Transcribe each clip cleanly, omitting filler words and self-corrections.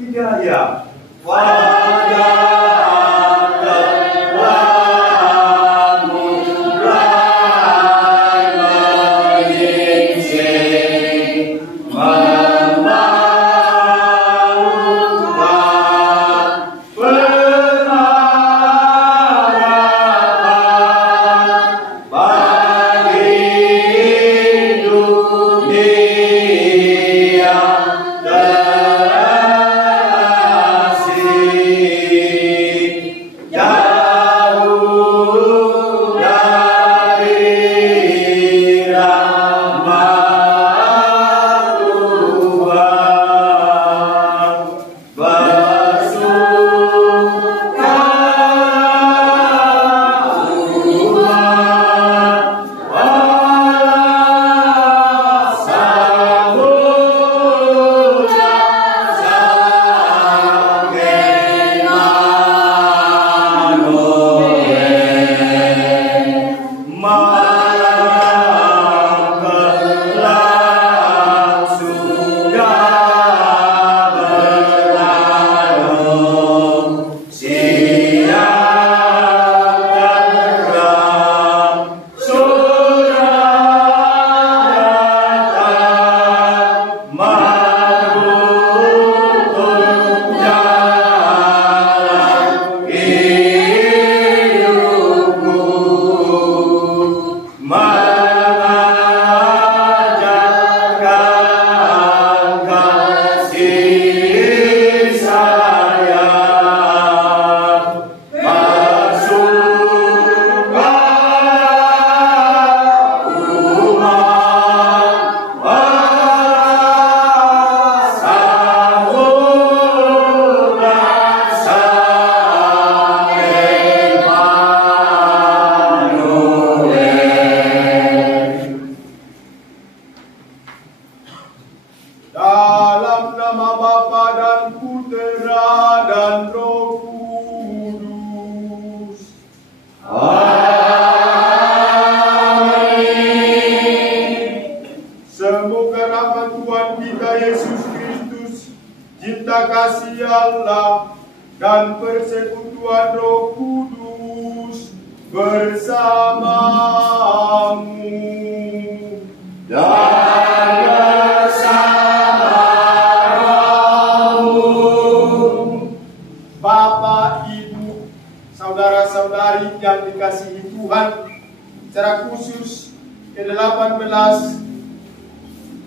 Tiga ya.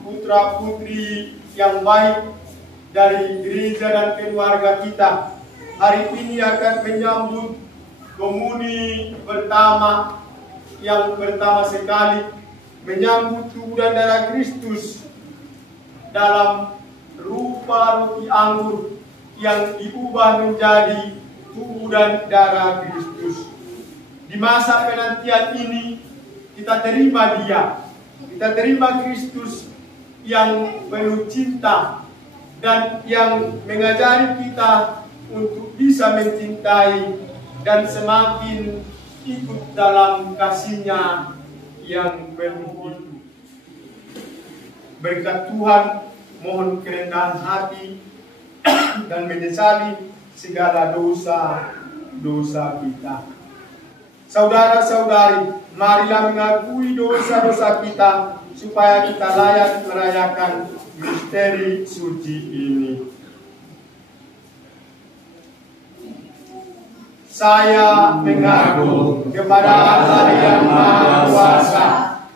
Putra-putri yang baik dari gereja dan keluarga kita hari ini akan menyambut komuni pertama yang pertama sekali menyambut tubuh dan darah Kristus dalam rupa roti anggur yang diubah menjadi tubuh dan darah Kristus. Di masa penantian ini kita terima Dia, kita terima Kristus yang penuh cinta dan yang mengajari kita untuk bisa mencintai dan semakin ikut dalam kasih-Nya yang penuh itu. Berkat Tuhan, mohon kerendahan hati dan menyesali segala dosa-dosa kita. Saudara-saudari, marilah mengakui dosa-dosa kita supaya kita layak merayakan misteri suci ini. Saya mengaku kepada Allah yang Maha Kuasa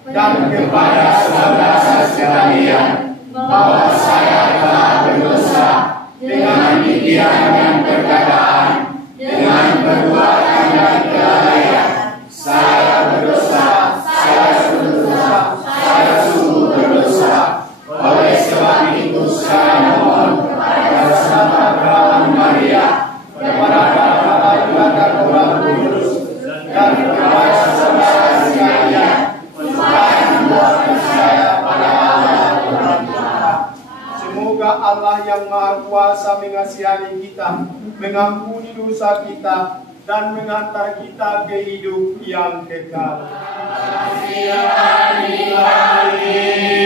dan kepada saudara sekalian bahwa saya telah berdosa dengan pikiran dan perkataan, dengan perbuatan dan kelalaian. Saya berdosa, saya sungguh berdosa. Oleh sebab itu saya mohon kepada Santa Perawan Maria, kepada para ibadah orang kudus, dan kepada saudara sekalian, supaya membuatkan saya pada Allah Tuhan kita. Semoga Allah yang Maha Kuasa mengasihani kita, mengampuni dosa kita, dan mengantar kita ke hidup yang kekal. Amin.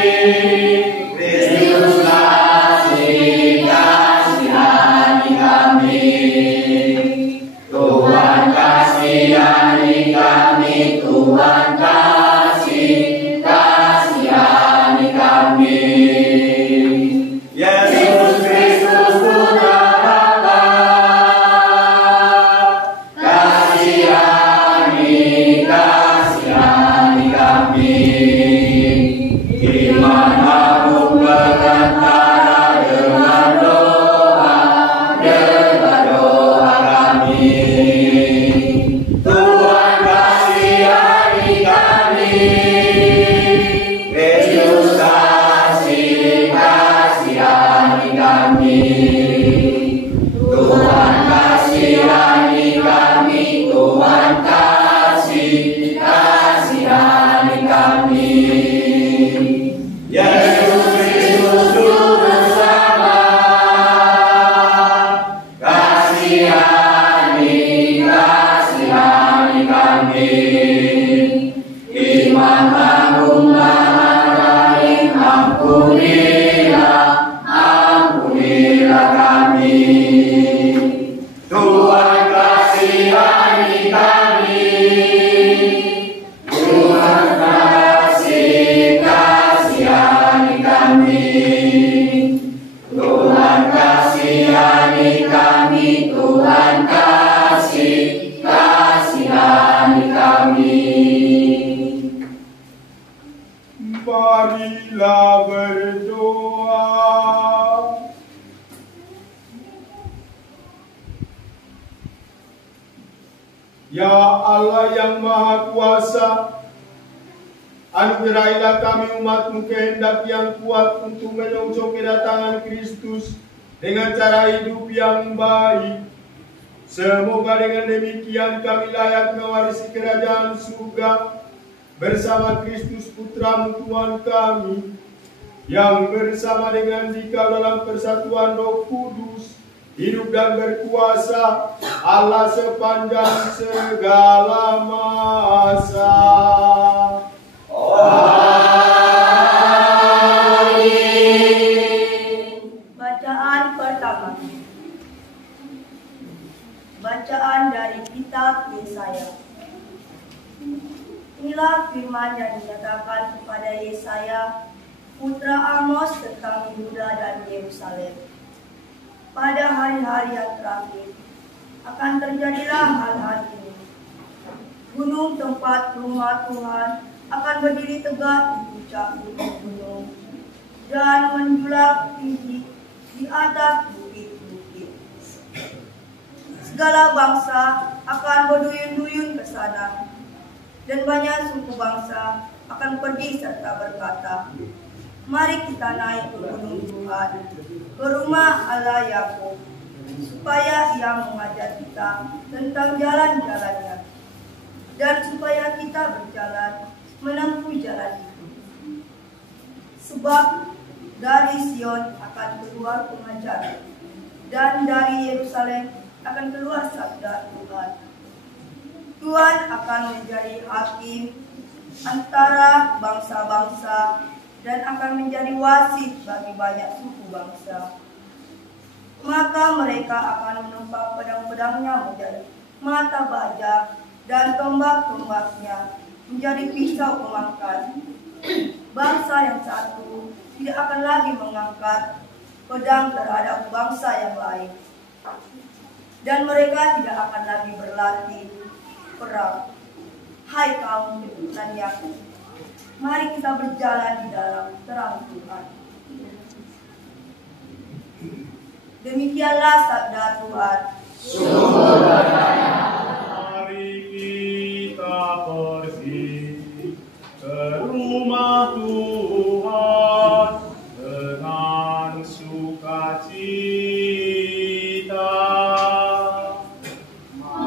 Ya Allah yang Maha Kuasa, anugerahilah kami umat-Mu kehendak yang kuat untuk menyongsong kedatangan Kristus dengan cara hidup yang baik. Semoga dengan demikian kami layak mewarisi kerajaan surga bersama Kristus Putra-Mu Tuhan kami, yang bersama dengan Dikau dalam persatuan Roh Kudus, hidup dan berkuasa Allah sepanjang segala masa. Bacaan pertama. Bacaan dari kitab Yesaya. Inilah firman yang dinyatakan kepada Yesaya, putra Amos tentang Yehuda dan Yerusalem. Pada hari-hari yang terakhir akan terjadilah hal-hal ini. Gunung tempat rumah Tuhan akan berdiri tegak di puncak gunung dan menjulang tinggi di atas bukit-bukit. Segala bangsa akan berduyun-duyun ke sana, dan banyak suku bangsa akan pergi serta berkata, mari kita naik ke gunung Tuhan, ke rumah Allah Yakub, supaya Ia mengajar kita tentang jalan-jalannya, dan supaya kita berjalan menempuh jalan itu. Sebab dari Sion akan keluar pengajar, dan dari Yerusalem akan keluar sabda Tuhan. Tuhan akan menjadi hakim antara bangsa-bangsa dan akan menjadi wasit bagi banyak suku bangsa. Maka mereka akan menempa pedang-pedangnya menjadi mata baja dan tombak-tombaknya menjadi pisau pemangkas. Bangsa yang satu tidak akan lagi mengangkat pedang terhadap bangsa yang lain, dan mereka tidak akan lagi berlatih perang. Hai kaum keturunan Yakub, mari kita berjalan di dalam terang Tuhan. Demikianlah sabda Tuhan. Mari kita pergi ke rumah Tuhan dengan sukacita.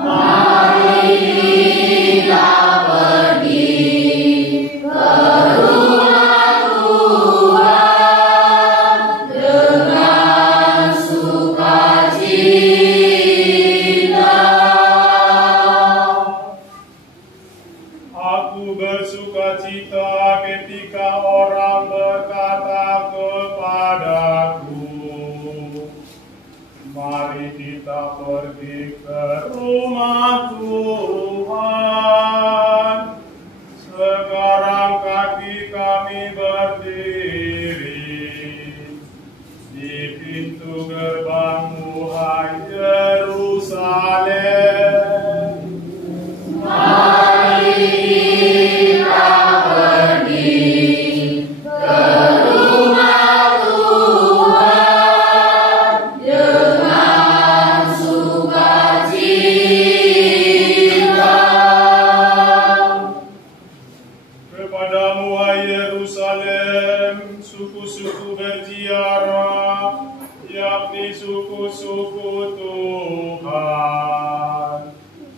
Mari kita pergi ke rumah Tuhan dengan sukacita. Aku bersukacita ketika orang berkata kepadaku, mari kita pergi ke rumah Tuhan. Sekarang kaki kami berdiri di pintu gerbangmu, hai Yerusalem. Mari kita pergi ke rumah Tuhan dengan sukacita. Kepadamu, hai Yerusalem, suku-suku berziarah, yakni suku-suku Tuhan,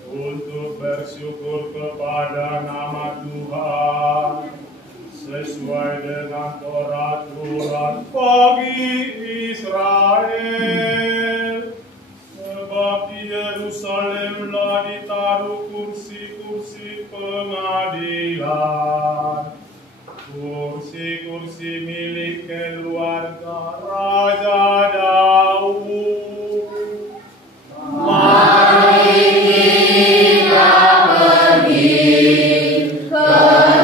untuk bersyukur kepada nama Tuhan sesuai dengan peraturan bagi Israel. Sebab di Yerusalemlah ditaruh kursi-kursi pengadilan, kursi-kursi milik keluarga Raja Daud. Mari kita pergi ke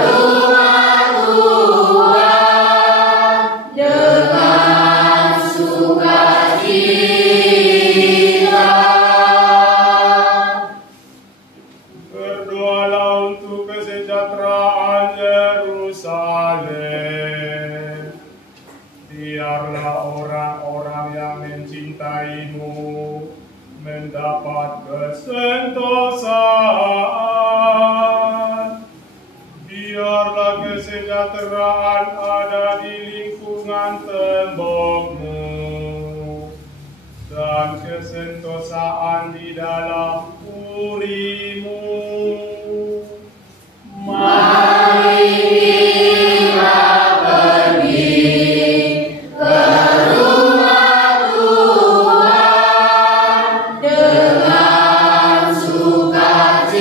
rumah Tuhan dengan sukacita. Berdoalah untuk kesejahteraan Yerusalem. Biarlah orang-orang yang mencintaimu mendapat kesentosan. Biarlah kesejahteraan ada di lingkungan tembokmu, dan kesentosaan di dalam purimu. Mari kita pergi ke rumah Tuhan dengan sukacita.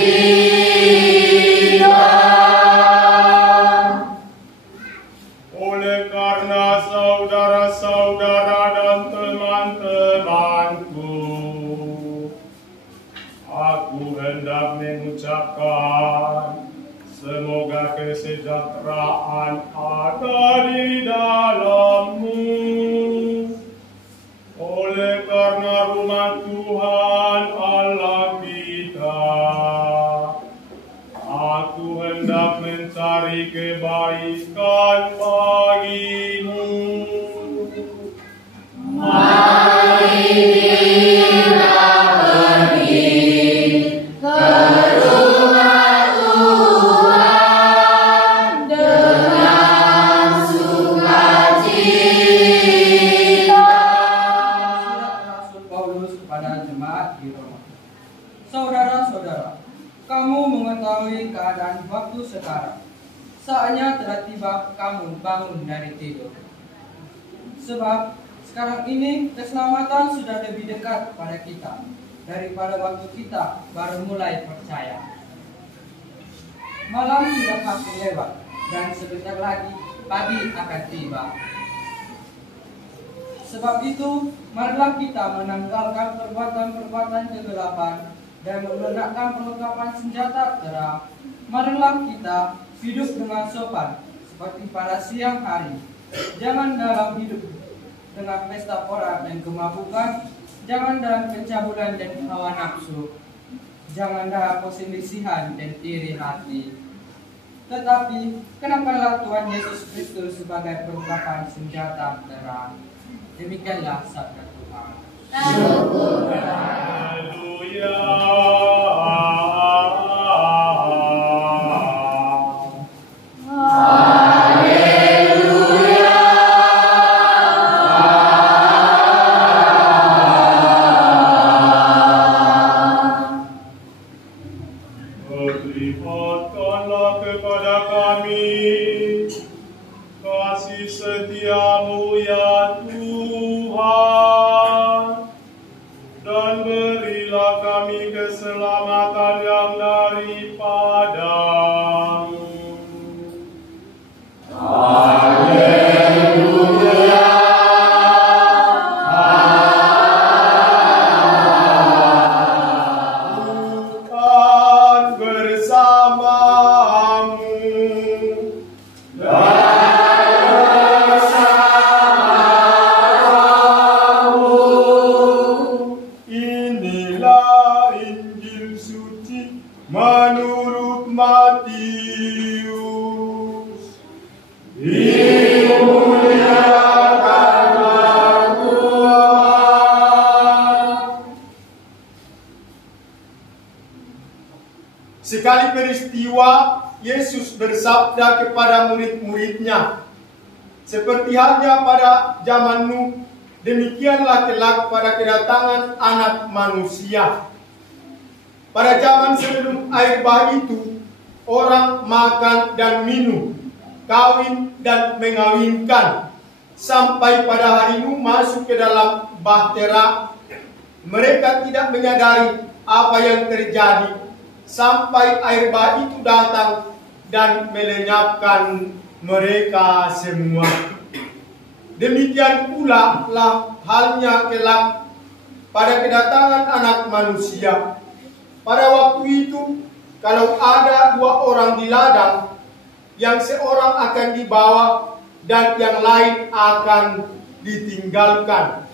Oleh karena saudara-saudara dan teman-temanku, aku hendak mengucapkan semoga kesejahteraan ada di dalammu. Oleh karena rumah Tuhan Allah kita, aku hendak mencari kebaikan bagimu. Mari kita pergi ke rumah Tuhan dengan sukacita. Surat Rasul Paulus kepada jemaat di Roma. Saudara-saudara, kamu mengetahui keadaan waktu sekarang. Saatnya telah tiba kamu bangun dari tidur. Sebab sekarang ini keselamatan sudah lebih dekat pada kita daripada waktu kita baru mulai percaya. Malam sudah hampir lewat dan sebentar lagi pagi akan tiba. Sebab itu, marilah kita menanggalkan perbuatan-perbuatan kegelapan dan menggunakan perlengkapan senjata terang. Marilah kita hidup dengan sopan seperti pada siang hari. Jangan dalam hidup dengan pesta pora dan kemabukan, jangan dalam pencabulan dan hawa nafsu, jangan dalam perselisihan dan iri hati. Tetapi kenakanlah Tuhan Yesus Kristus sebagai perlengkapan senjata terang. Demikianlah sabda Tuhan. Haleluya. Perlihatkanlah kepada kami kasih setiamu ya Tuhan, dan berilah kami keselamatan yang daripadamu. Haleluya. Tuhan bersamamu. Inilah Injil suci menurut Matius. Dimuliakanlah Tuhan. Sekali peristiwa, Yesus bersabda kepada murid-muridnya, seperti halnya pada zaman Nuh, demikianlah kelak pada kedatangan Anak Manusia. Pada zaman sebelum air bah itu, orang makan dan minum, kawin dan mengawinkan, sampai pada hari Nuh masuk ke dalam bahtera. Mereka tidak menyadari apa yang terjadi, sampai air bah itu datang dan melenyapkan mereka semua. Demikian pula lah halnya kelak pada kedatangan Anak Manusia. Pada waktu itu, kalau ada dua orang di ladang, yang seorang akan dibawa dan yang lain akan ditinggalkan.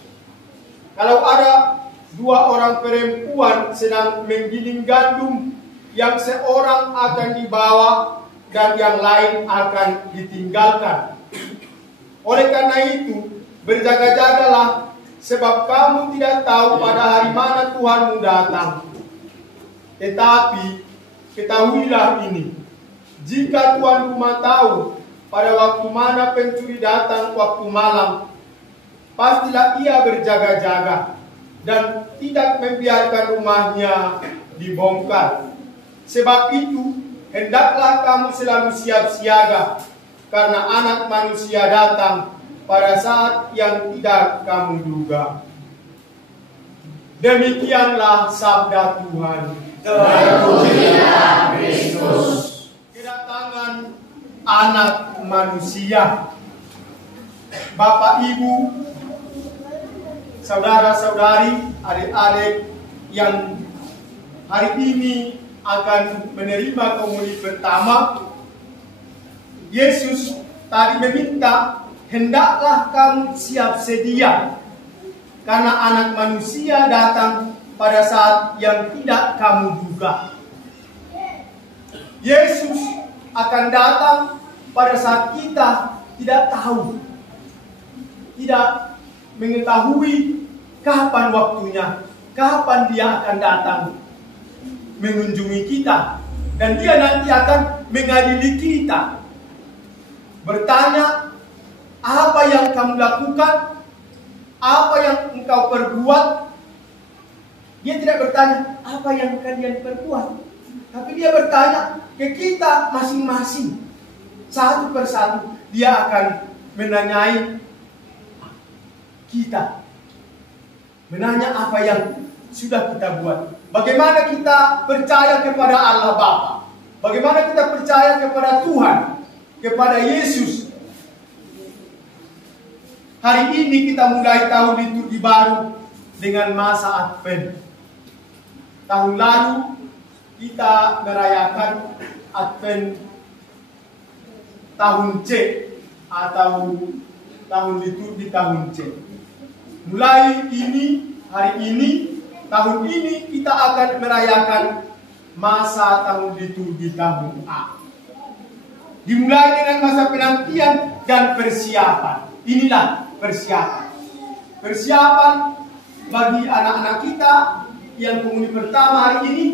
Kalau ada dua orang perempuan sedang menggiling gandum, yang seorang akan dibawa dan yang lain akan ditinggalkan. Oleh karena itu, berjaga-jagalah, sebab kamu tidak tahu pada hari mana Tuhanmu datang. Tetapi ketahuilah ini, jika tuan rumah tahu pada waktu mana pencuri datang waktu malam, pastilah ia berjaga-jaga dan tidak membiarkan rumahnya dibongkar. Sebab itu, hendaklah kamu selalu siap siaga, karena Anak Manusia datang pada saat yang tidak kamu duga. Demikianlah sabda Tuhan. Terpujilah Kristus. Kedatangan Anak Manusia. Bapak, Ibu, saudara-saudari, adik-adik yang hari ini akan menerima komuni pertama, Yesus tadi meminta, hendaklah kamu siap sedia, karena Anak Manusia datang pada saat yang tidak kamu duga. Yesus akan datang pada saat kita tidak tahu, tidak mengetahui kapan waktunya, kapan dia akan datang mengunjungi kita, dan dia nanti akan mengadili kita, bertanya apa yang kamu lakukan, apa yang engkau perbuat. Dia tidak bertanya apa yang kalian perbuat, tapi dia bertanya ke kita masing-masing, satu persatu. Dia akan menanyai kita, menanya apa yang sudah kita buat. Bagaimana kita percaya kepada Allah Bapa, bagaimana kita percaya kepada Tuhan, kepada Yesus. Hari ini kita mulai tahun liturgi baru dengan masa Advent. Tahun lalu kita merayakan Advent tahun C atau tahun liturgi tahun C. Mulai hari ini, tahun ini kita akan merayakan masa tahun liturgi tahun A. Dimulai dengan masa penantian dan persiapan. Inilah persiapan. Persiapan bagi anak-anak kita yang komuni pertama hari ini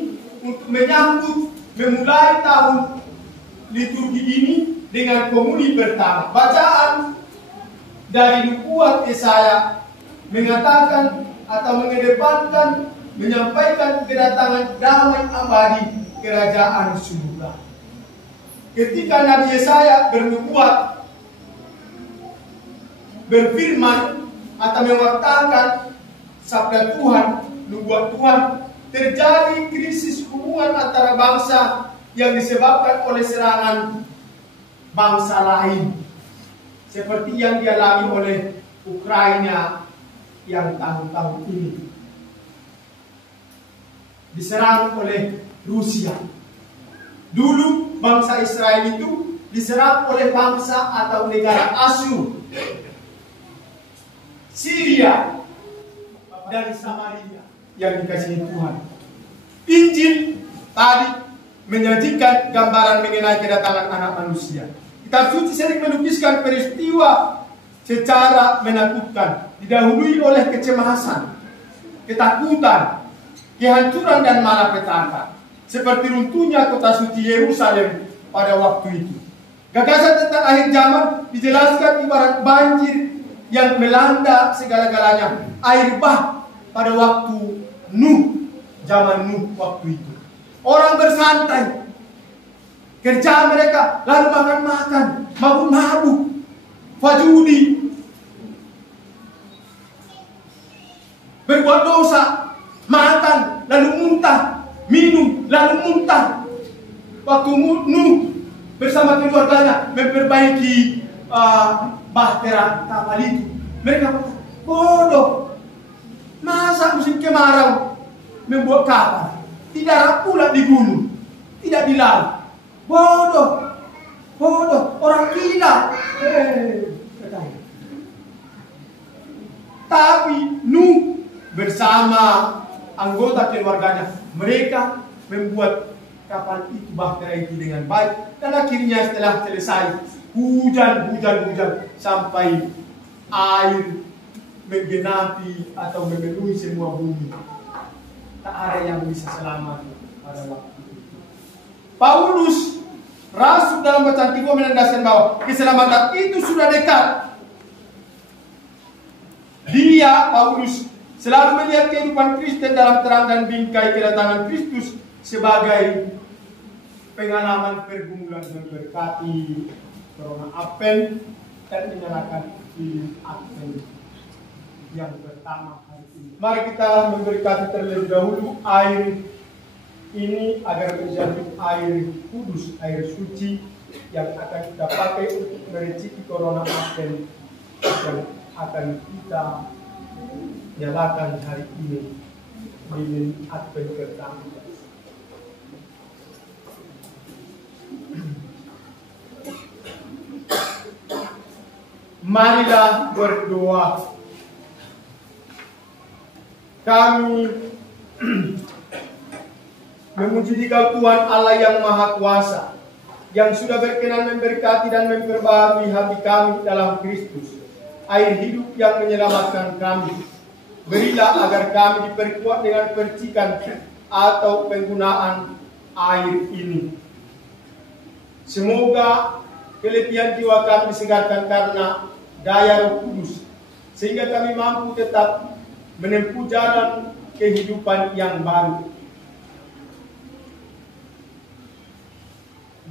untuk menyambut memulai tahun liturgi ini dengan komuni pertama. Bacaan dari nubuat Yesaya mengatakan atau mengedepankan, menyampaikan kedatangan damai abadi kerajaan surga. Ketika Nabi Yesaya bernubuat, berfirman atau mewartakan sabda Tuhan, nubuat Tuhan, terjadi krisis hubungan antara bangsa yang disebabkan oleh serangan bangsa lain, seperti yang dialami oleh Ukraina yang tahun-tahun ini diserang oleh Rusia. Dulu bangsa Israel itu diserang oleh bangsa atau negara Asyur, Syria, dan Samaria yang dikasihi Tuhan. Injil tadi menyajikan gambaran mengenai kedatangan Anak Manusia. Kitab suci sering melukiskan peristiwa secara menakutkan, didahului oleh kecemasan, ketakutan, kehancuran dan malapetaka, seperti runtuhnya kota suci Yerusalem pada waktu itu. Gagasan tentang akhir zaman dijelaskan ibarat banjir yang melanda segala-galanya, air bah pada waktu Nuh, zaman Nuh waktu itu. Orang bersantai, kerja mereka lalu makan-makan, mabuk-mabuk, fajudi, berbuat dosa, makan lalu muntah, minum lalu muntah. Waktu Nuh bersama keluarganya memperbaiki bahtera kapal itu, mereka berkata, bodoh, masa musim kemarau membuat kapal, tidak pula di gunung, tidak di laut. Bodoh, bodoh, orang gila. Tapi Nuh bersama anggota keluarganya, mereka membuat kapal itu, bahtera itu dengan baik. Dan akhirnya setelah selesai hujan sampai air menggenapi atau memenuhi semua bumi. Tak ada yang bisa selamat pada waktu itu. Paulus, rasul dalam bacaan kedua menandaskan bahwa keselamatan itu sudah dekat. Dia, Paulus, selalu melihat kehidupan Kristen dalam terang dan bingkai kedatangan Kristus sebagai pengalaman pergumulan memberkati corona Advent dan menyalakan lilin Advent yang pertama hari ini. Mari kita memberkati terlebih dahulu air ini agar menjadi air kudus, air suci yang akan kita pakai untuk merecipi corona Advent yang akan kita nyalakan hari ini, lilin Advent pertama. Marilah berdoa. Kami memuji Dikau Tuhan Allah yang Maha Kuasa, yang sudah berkenan memberkati dan memperbaharui hati kami dalam Kristus, air hidup yang menyelamatkan kami. Berilah agar kami diperkuat dengan percikan atau penggunaan air ini. Semoga keletihan jiwa kami disegarkan karena daya Roh Kudus, sehingga kami mampu tetap menempuh jalan kehidupan yang baru.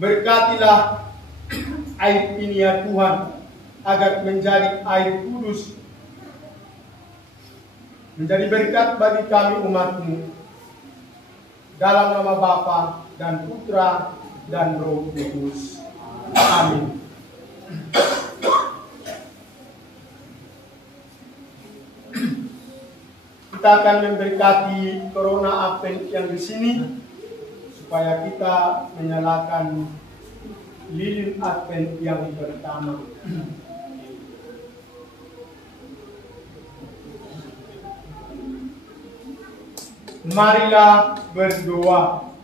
Berkatilah air ini ya Tuhan, agar menjadi air kudus, menjadi berkat bagi kami umat-Mu. Dalam nama Bapa dan Putra dan Roh Kudus. Amin. Kita akan memberkati corona Advent yang di sini supaya kita menyalakan lilin Advent yang pertama. Marilah berdoa.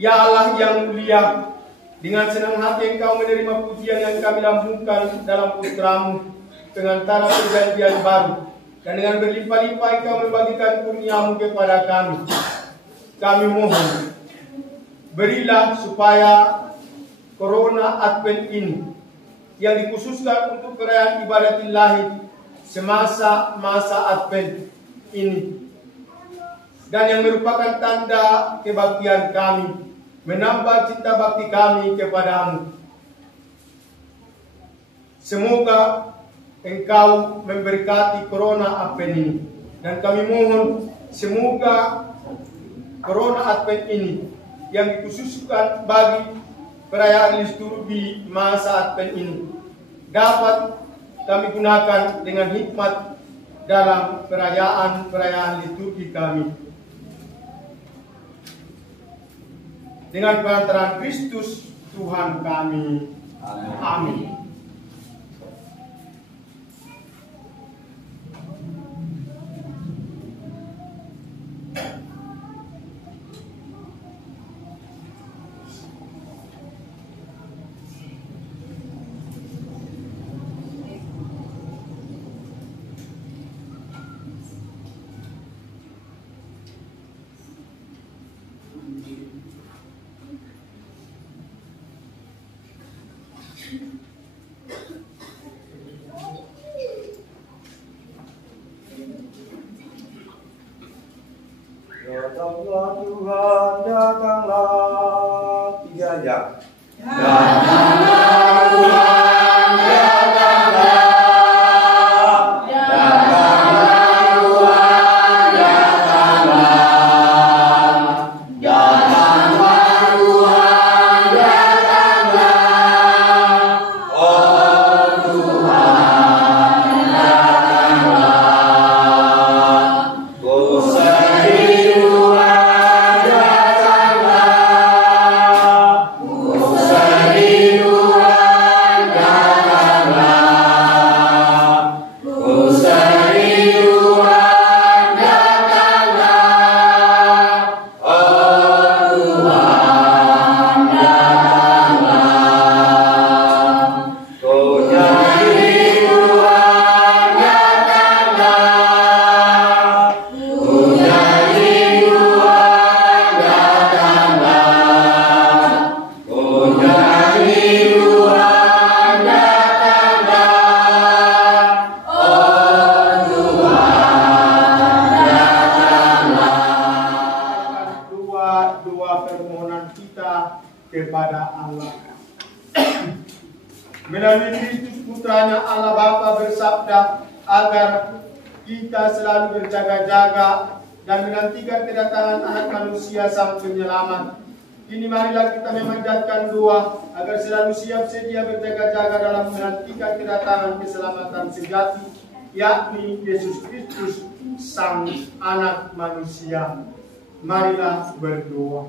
Ya Allah yang mulia, dengan senang hati Engkau menerima pujian yang kami lambungkan dalam Putra-Mu pengantara perjanjian baru, dan dengan berlimpah-limpah Engkau membagikan kurnia-Mu kepada kami. Kami mohon, berilah supaya corona Advent ini yang dikhususkan untuk perayaan ibadat ilahi semasa-masa Advent ini, dan yang merupakan tanda kebaktian kami, menambah cinta bakti kami kepada-Mu. Semoga Engkau memberkati corona Advent ini, dan kami mohon semoga corona Advent ini yang dikhususkan bagi perayaan liturgi masa Advent ini dapat kami gunakan dengan hikmat dalam perayaan liturgi kami. Dengan perantaraan Kristus Tuhan kami. Amin. Allah Bapa bersabda agar kita selalu berjaga-jaga dan menantikan kedatangan Anak Manusia Sang Penyelamat. Kini marilah kita memanjatkan doa agar selalu siap sedia berjaga-jaga dalam menantikan kedatangan keselamatan sejati, yakni Yesus Kristus, Sang Anak Manusia. Marilah berdoa.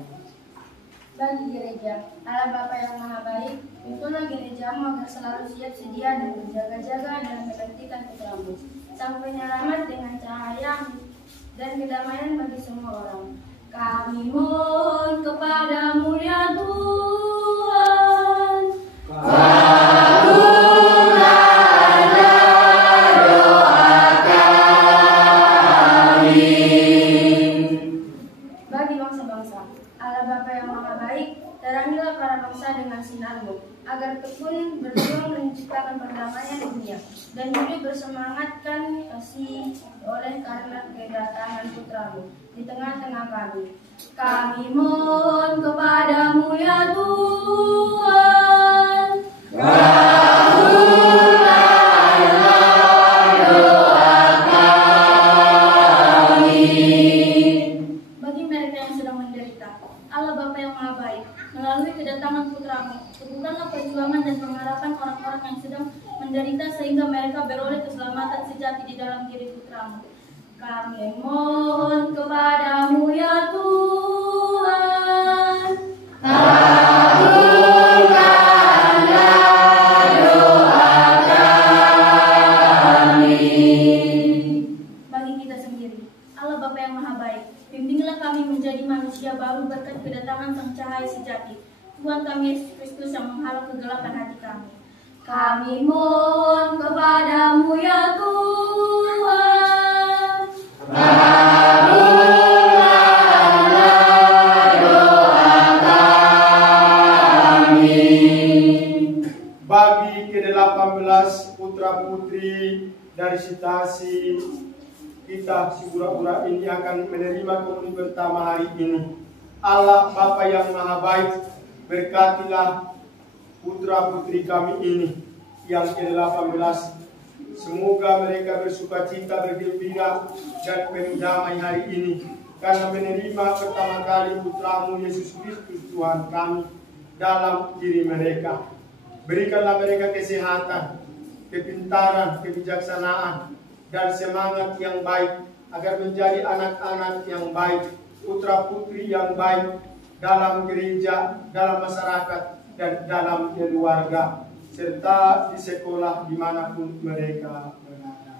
Bagi gereja, Allah Bapa yang Maha Baik, tuntunlah gerejamu agar selalu siap sedia dan berjaga-jaga dalam menantikan Putramu, Sang Penyelamat dengan cahaya dan kedamaian bagi semua orang. Kami mohon kepadamu ya Tuhan. Bagi bangsa-bangsa, Allah Bapa yang Maha Baik, terangilah para bangsa dengan sinar-Mu, agar tekun berjuang menciptakan perdamaian dunia dan hidup bersemangatkan kasih oleh karena kedatangan Putramu di tengah-tengah kami. Kami mohon kepadamu ya Tuhan. Bagi mereka yang sedang menderita, Allah Bapa yang Maha Baik, melalui kedatangan Putramu, teguhkanlah perjuangan dan pengharapan orang-orang yang sedang menderita sehingga mereka beroleh keselamatan sejati di dalam diri Putramu. Kami mohon kepadamu ya Tuhan. Kabulkanlah doa kami. Bagi kita sendiri, Allah Bapa yang Maha Baik, bimbinglah kami menjadi manusia baru berkat kedatangan Sang Cahaya Sejati, Tuhan kami Yesus Kristus yang menghalau kegelapan hati kami. Kami mohon kepadamu ya Tuhan. Bagi ke-18 putra-putri dari Sitasi, kita si pura-pura ini akan menerima komuni pertama hari ini. Allah Bapa yang Maha Baik, berkatilah putra-putri kami ini yang ke-18. Semoga mereka bersukacita, bergembira, dan penuh damai hari ini karena menerima pertama kali Putramu Yesus Kristus Tuhan kami dalam diri mereka. Berikanlah mereka kesehatan, kepintaran, kebijaksanaan, dan semangat yang baik agar menjadi anak-anak yang baik, putra-putri yang baik dalam gereja, dalam masyarakat, dan dalam keluarga, serta di sekolah dimanapun mereka berada.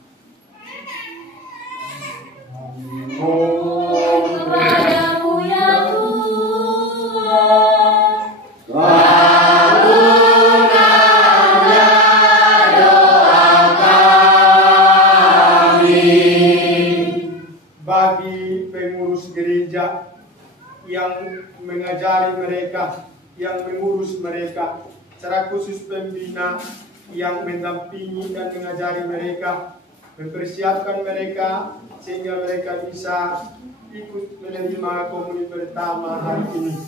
Mohon kepadamu ya Tuhan. Bagi pengurus gereja yang mengajari mereka, yang mengurus mereka, secara khusus pembina yang mendampingi dan mengajari mereka, mempersiapkan mereka sehingga mereka bisa ikut menerima komuni pertama hari ini.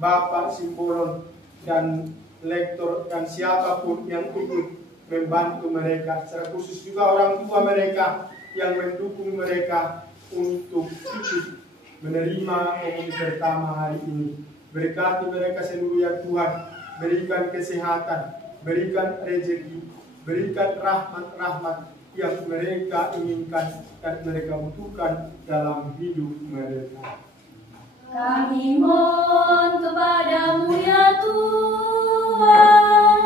Bapak Simbolon dan lektor dan siapapun yang ikut membantu mereka, secara khusus juga orang tua mereka yang mendukung mereka untuk ikut menerima komuni pertama hari ini. Berkati mereka seluruh ya Tuhan, berikan kesehatan, berikan rezeki, berikan rahmat-rahmat yang mereka inginkan dan mereka butuhkan dalam hidup mereka. Kami mohon kepadamu ya Tuhan.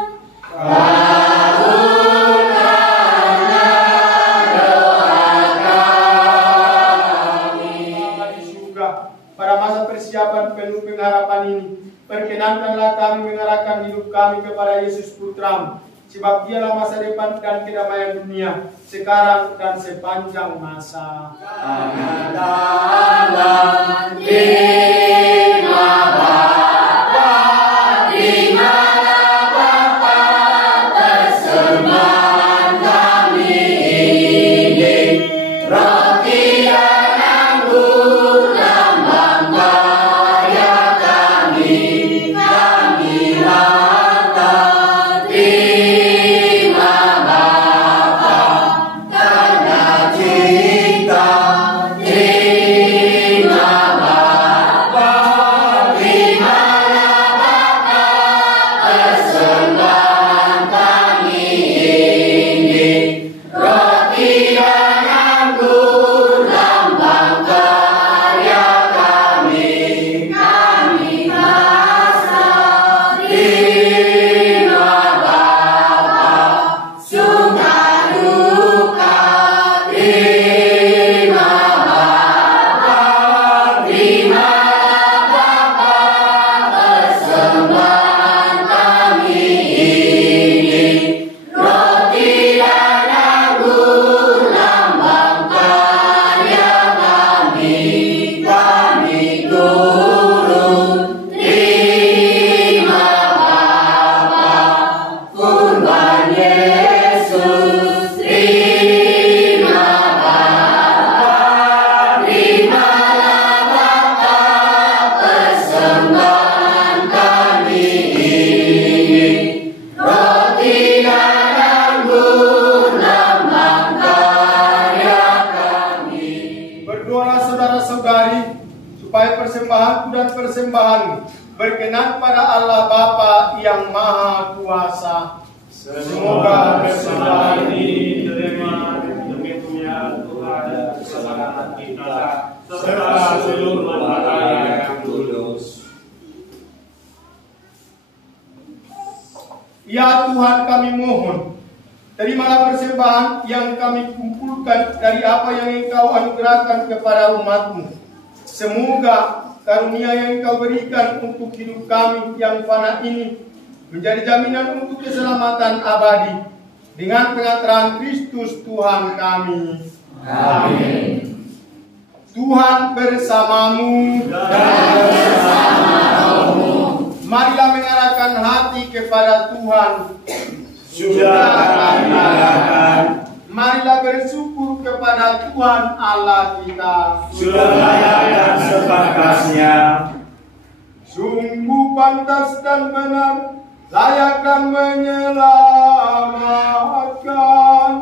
Pada masa persiapan penuh pengharapan ini, perkenankanlah kami mengarahkan hidup kami kepada Yesus Putramu, sebab dialah masa depan dan kedamaian dunia, sekarang dan sepanjang masa. Terima persembahan berkenan pada Allah Bapa yang Maha Kuasa. Semoga persembahan ini diterima demi punya Tuhan dan keselamatan kita serta seluruh umat yang kudus. Ya Tuhan, kami mohon, terimalah persembahan yang kami kumpulkan dari apa yang Engkau anugerahkan kepada umat-Mu. Semoga karunia yang Engkau berikan untuk hidup kami yang fana ini menjadi jaminan untuk keselamatan abadi dengan pengantaran Kristus Tuhan kami. Amin. Tuhan bersamamu dan bersamamu. Marilah mengarahkan hati kepada Tuhan. Sudah kami arahkan. Marilah bersyukur kepada Tuhan Allah kita. Sudah layak dan sepantasnya. Sungguh pantas dan benar, layak dan menyelamatkan,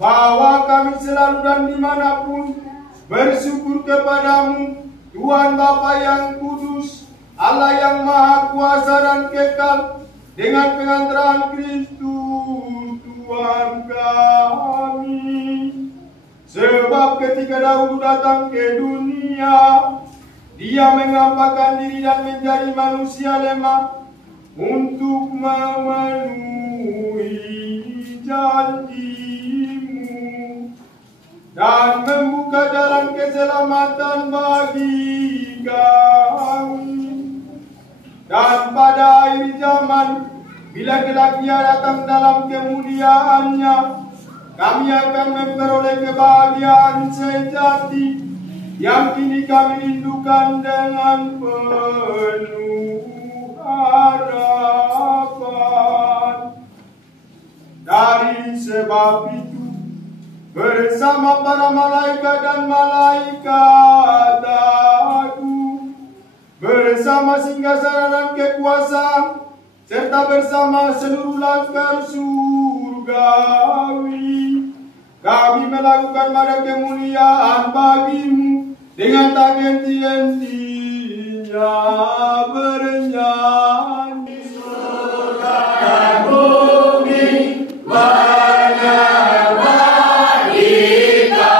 bahwa kami selalu dan dimanapun bersyukur kepadamu, Tuhan Bapa yang kudus, Allah yang Maha Kuasa dan kekal, dengan pengantaran Kristus Tuhan kami. Sebab ketika Daud datang ke dunia, Dia mengampakkan diri dan menjadi manusia lemah untuk memenuhi janji-Mu dan membuka jalan keselamatan bagi kami. Dan pada akhir zaman, bila kelak Dia datang dalam kemuliaannya, kami akan memperoleh kebahagiaan sejati yang kini kami rindukan dengan penuh harapan. Dari sebab itu, bersama para malaikat dan malaikat agung, bersama singgasana dan kekuasaan, serta bersama seluruh langkah surgawi, kami melakukan pada kemuliaan bagi-Mu dengan tak henti-hentinya bernyanyi. Surga dan bumi menyembah Kita.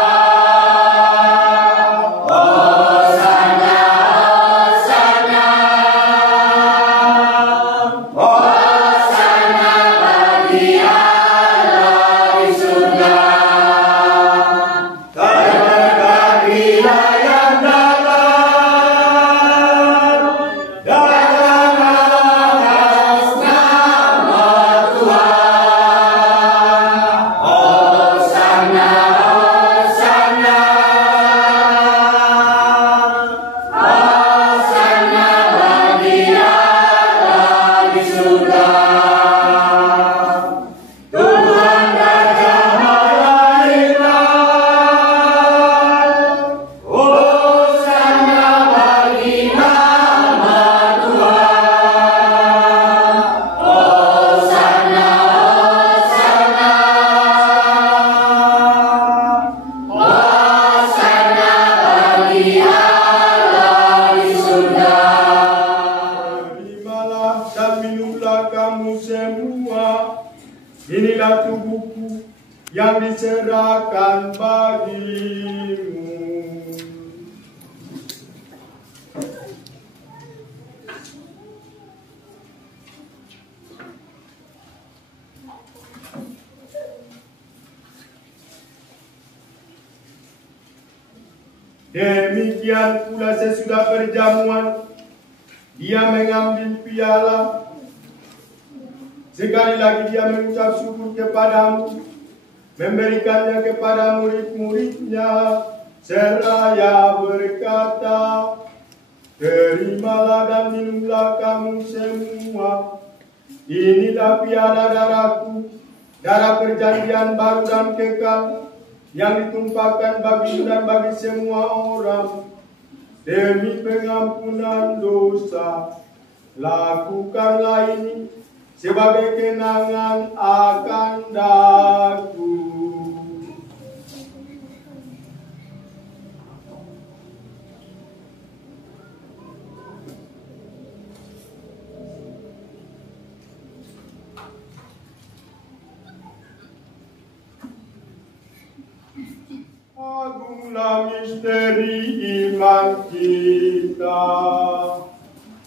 Hosana, Hosana, Hosana bagi Allah di surga. Terberkatilah yang datang dalam atas nama Tuhan. Hosana, Hosana, Hosana bagi Allah di surga. Tuhan Raja melahirkan. Hosana bagi nama Tuhan. Hosana, Hosana, Hosana bagi Allah di surga. Terimalah dan minumlah kamu semua. Inilah tubuhku yang diserahkan bagimu. Demikian pula sesudah perjamuan, Dia mengambil piala. Sekali lagi Dia mengucap syukur kepadamu, memberikannya kepada murid-muridnya, seraya berkata, terimalah dan minumlah kamu semua. Inilah piala darahku, darah perjanjian baru dan kekal, yang ditumpahkan bagimu dan bagi semua orang demi pengampunan dosa. Lakukanlah ini sebagai kenangan akan daku. Agunglah misteri iman kita.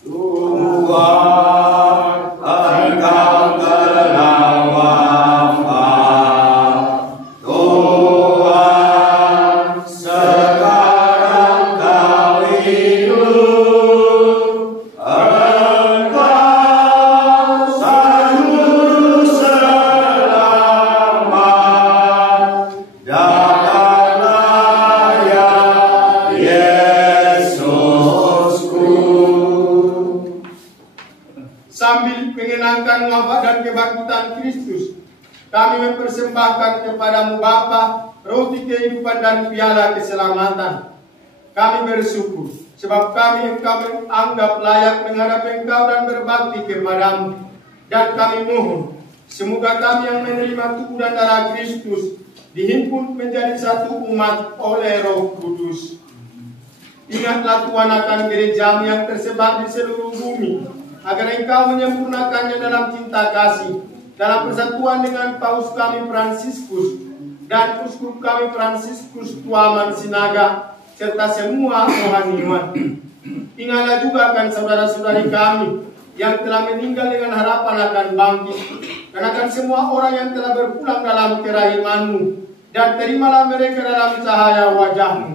Tuhan, Engkau telah wafat. Tuhan, sekarang Kau hidup. Engkau Sang Juru Selamat. Datanglah ya Yesusku. Sambil mengenangkan wafat dan kebangkitan Kristus, kami mempersembahkan kepadamu Bapa roti kehidupan dan piala keselamatan. Kami bersyukur sebab kami Engkau anggap layak menghadap Engkau dan berbakti kepadamu. Dan kami mohon semoga kami yang menerima tubuh dan darah Kristus dihimpun menjadi satu umat oleh Roh Kudus. Ingatlah Tuhan akan gerejamu yang tersebar di seluruh bumi, agar Engkau menyempurnakannya dalam cinta kasih, dalam persatuan dengan Paus kami Fransiskus dan Uskup kami Fransiskus Tuaman Sinaga, serta semua rohaniwan. Ingatlah juga akan saudara-saudari kami yang telah meninggal dengan harapan akan bangkit, dan akan semua orang yang telah berpulang dalam kerahiman-Mu, dan terimalah mereka dalam cahaya wajah-Mu.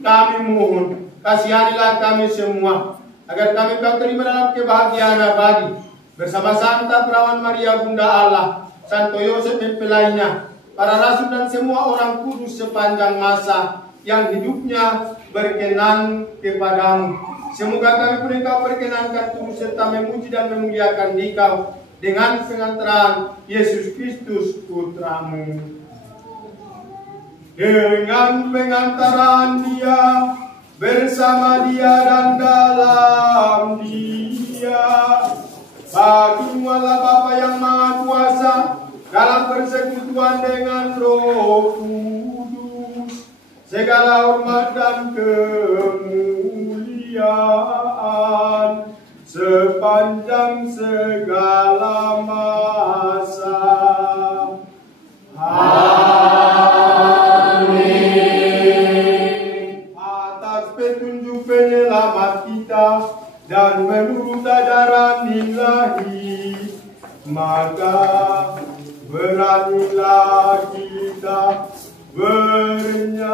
Kami mohon, kasihanilah kami semua, agar kami Kau terima dalam kebahagiaan abadi, bersama Santa Perawan Maria Bunda Allah, Santo Yosef mempelainya, para rasul dan semua orang kudus sepanjang masa yang hidupnya berkenan kepadamu. Semoga kami pun Engkau perkenankan turut serta memuji dan memuliakan Dikau dengan pengantaran Yesus Kristus Putramu. Dengan pengantaran Dia, bersama Dia dan dalam Dia, bagimu Allah Bapa yang Maha Kuasa, dalam persekutuan dengan Roh Kudus, segala hormat dan kemuliaan sepanjang segala masa. Petunjuk penyelamat kita dan menurut ajaran ilahi, maka beranilah kita bernyanyi.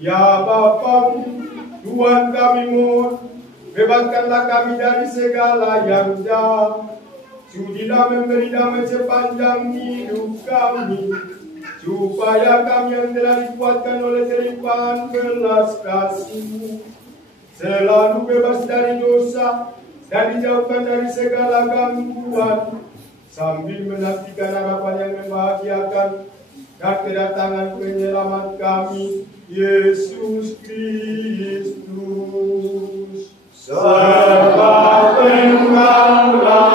Ya Bapa, Tuhan kami mohon, bebaskanlah kami dari segala yang jahat. Sudilah memberi damai sepanjang hidup kami, supaya kami yang telah dikuatkan oleh kelimpahan belas kasih-Mu selalu bebas dari dosa dan dijauhkan dari segala gangguan, sambil menantikan harapan yang membahagiakan dan kedatangan penyelamat kami, Yesus Kristus. Sebab Engkaulah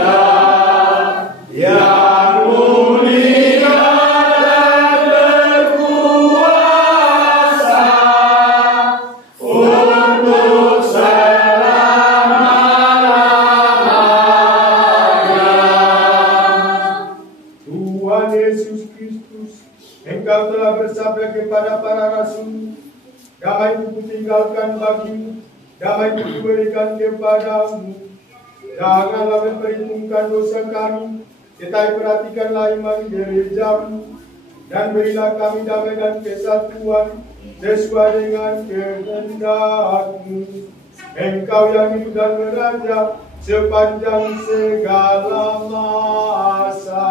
Raja yang mulia dan berkuasa untuk selama-lamanya. Tuhan Yesus Kristus, Engkau telah bersabda kepada para rasul, damai ku tinggalkan bagimu, damai ku berikan kepadamu. Janganlah memperhitungkan dosa kami, tetapi perhatikanlah iman gerejamu, dan berilah kami damai dan kesatuan sesuai dengan kehendak-Mu. Engkau yang hidup dan beraja sepanjang segala masa.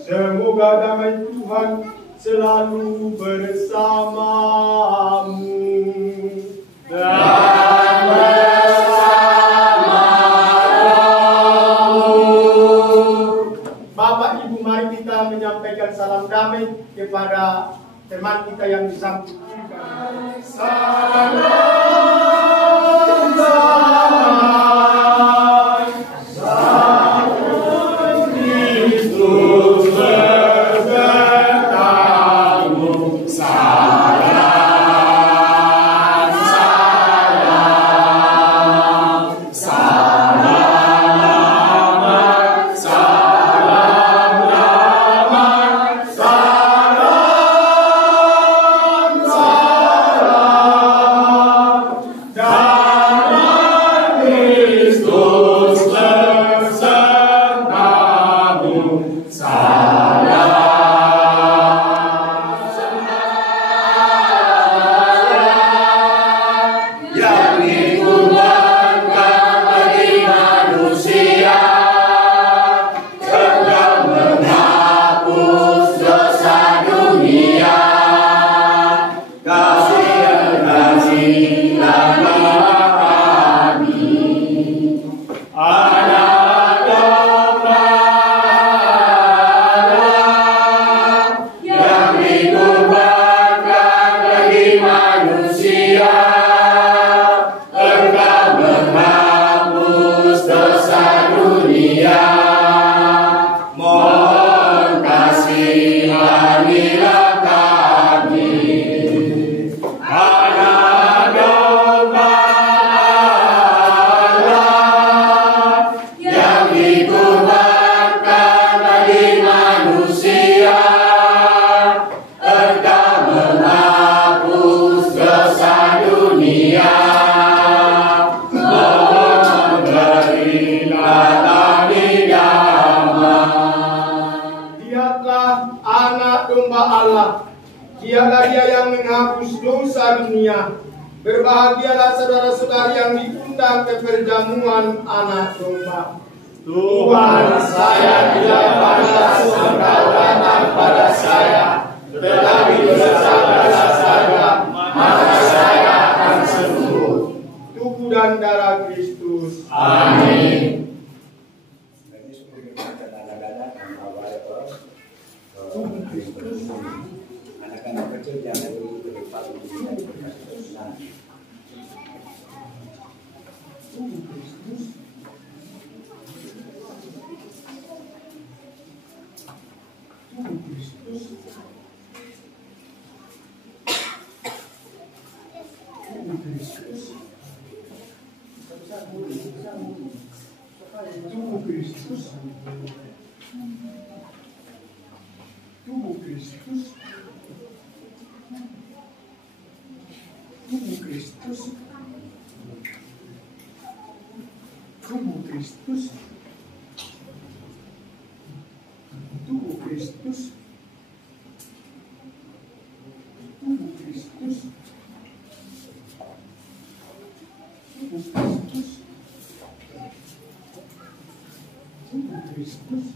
Semoga damai Tuhan selalu bersamamu. Dan bersama rohmu. Bapak Ibu, mari kita menyampaikan salam damai kepada teman kita yang disambut. Salam damai, salam Kristus besertamu. Salam, salam, salam, salam damai, salam, salam, damai Kristus besertamu. Salam. Yang dikurbankan bagi manusia, Engkau menghapus dosa dunia. Kasihilah kami, anak domba Allah yang dikurbankan bagi manusia. Engkau menghapus dosa dunia. Mohon kasihanilah kami, anak domba Allah yang dikurbankan bagi manusia. Engkau menghapus dosa dunia. Mohon berilah kami damai. Lihatlah anak domba Allah, dialah Dia yang menghapus dosa dunia. Berbahagialah saudara-saudari yang diundang ke perjamuan anak domba. Tuhan, saya tidak pantas Engkau datang pada saya, tetapi bersabda saja, maka saya akan sembuh. Tubuh dan darah Kristus. Amin. Anak-anak kecil jangan dulu ke depan untuk menjadi berkat Tuhan. Tubuh Kristus. Tubuh Kristus. Tubuh Kristus. Tubuh Kristus. Tubuh Kristus. Tubuh Kristus. Tubuh Kristus. Kristus.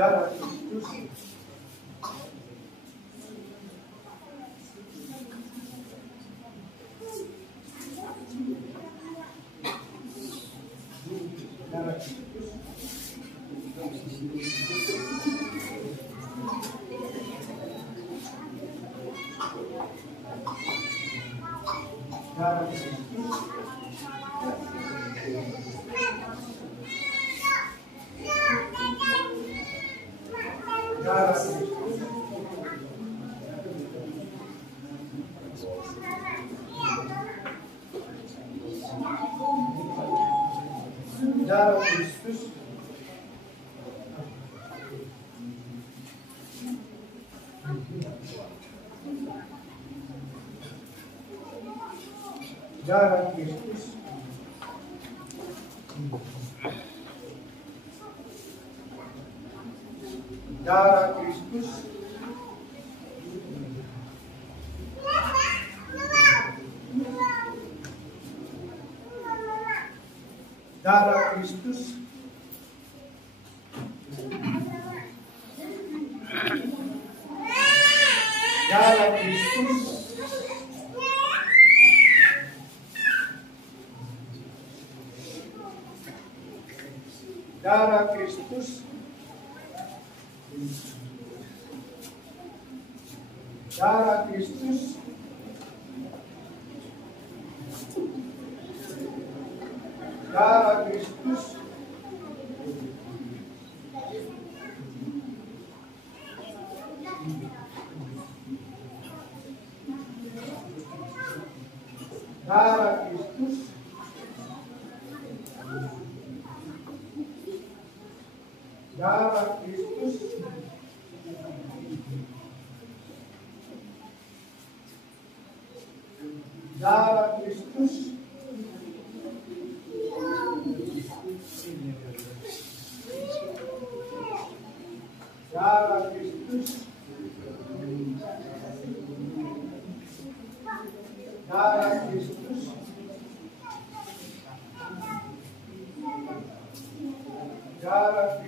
Darah Kristus. Darah Kristus. Darah Kristus. Darah Kristus. Darah Kristus. Darah Kristus. Darah Kristus. Darah Kristus. Darah Kristus. Darah Kristus. Darah Kristus. Darah Kristus. Darah Kristus. Darah Kristus. Darah Kristus. Darah Kristus. Darah Kristus. Darah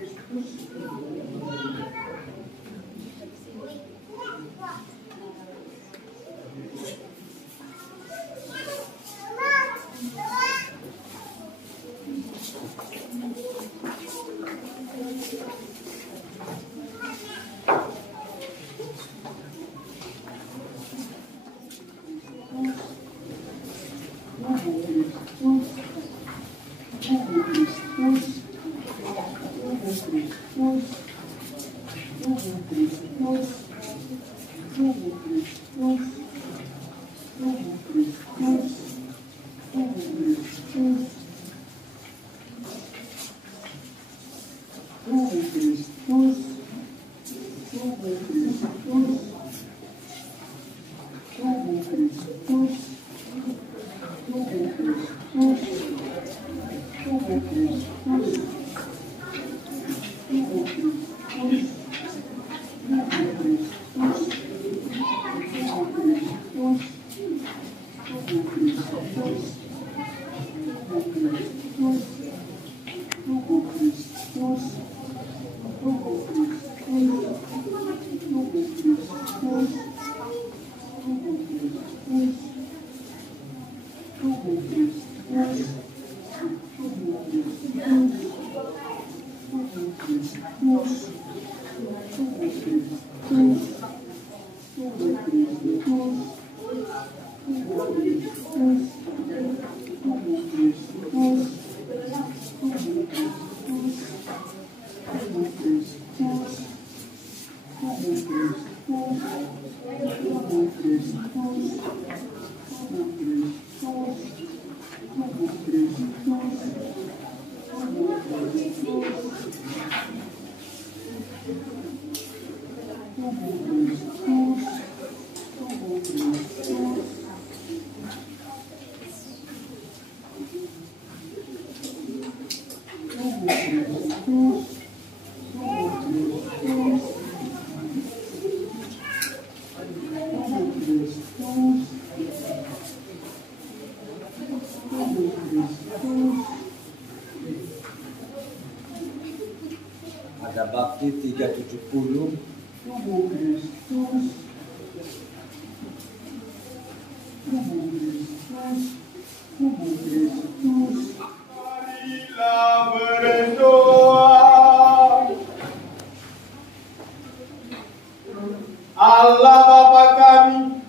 Kristus. Ada bakti 370. Marilah berdoa. Allah Bapa kami,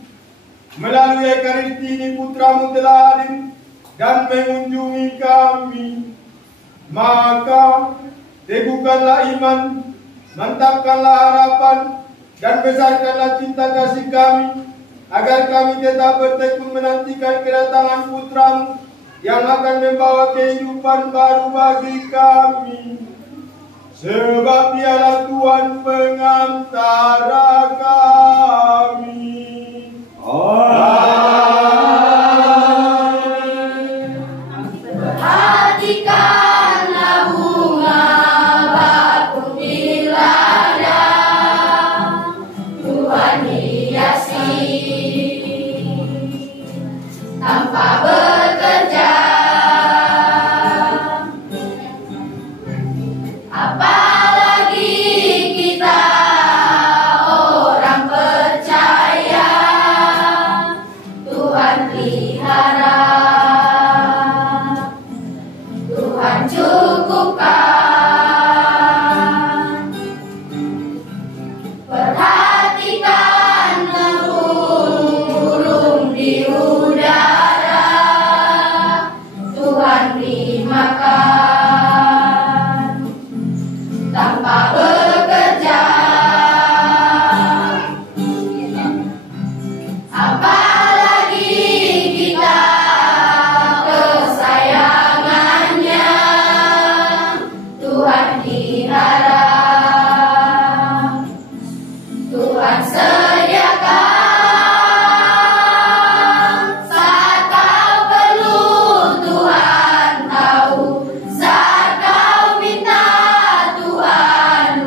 melalui Ekaristi ini Putramu telah hadir dan mengunjungi kami. Maka teguhkanlah iman, mantapkanlah harapan, dan besarkanlah cinta kasih kami, agar kami tetap bertekun menantikan kedatangan Putramu yang akan membawa kehidupan baru bagi kami. Sebab Dialah Tuhan pengantara kami. Perhatikanlah bunga bakung di ladang, Tuhan hiasi tanpa bekerja. Apalagi kita orang percaya, Tuhan pelihara, Tuhan cukupkan. Perhatikan burung di udara, Tuhan beri makan tanpa bekerja. Apalagi kita kesayangannya, Tuhan pelihara, Tuhan sediakan saat kau perlu, Tuhan tahu saat kau minta, Tuhan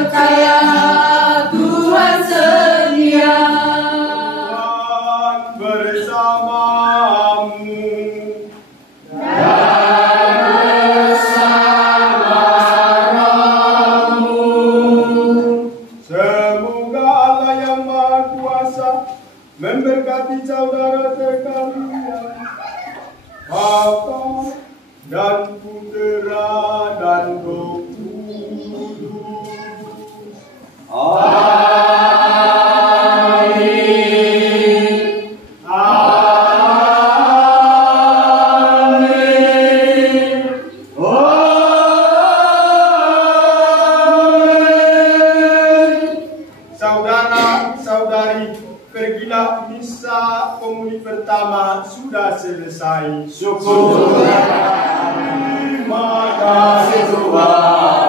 percaya Tuhan setia. Tuhan bersamamu. Semoga Allah yang Maha Kuasa memberkati saudara sekalian, Bapa dan Putera dan Roh Kudus. Amin. Amin. Saudara-saudari, pergilah, misa komuni pertama sudah selesai. Syukur. Terima kasih Tuhan.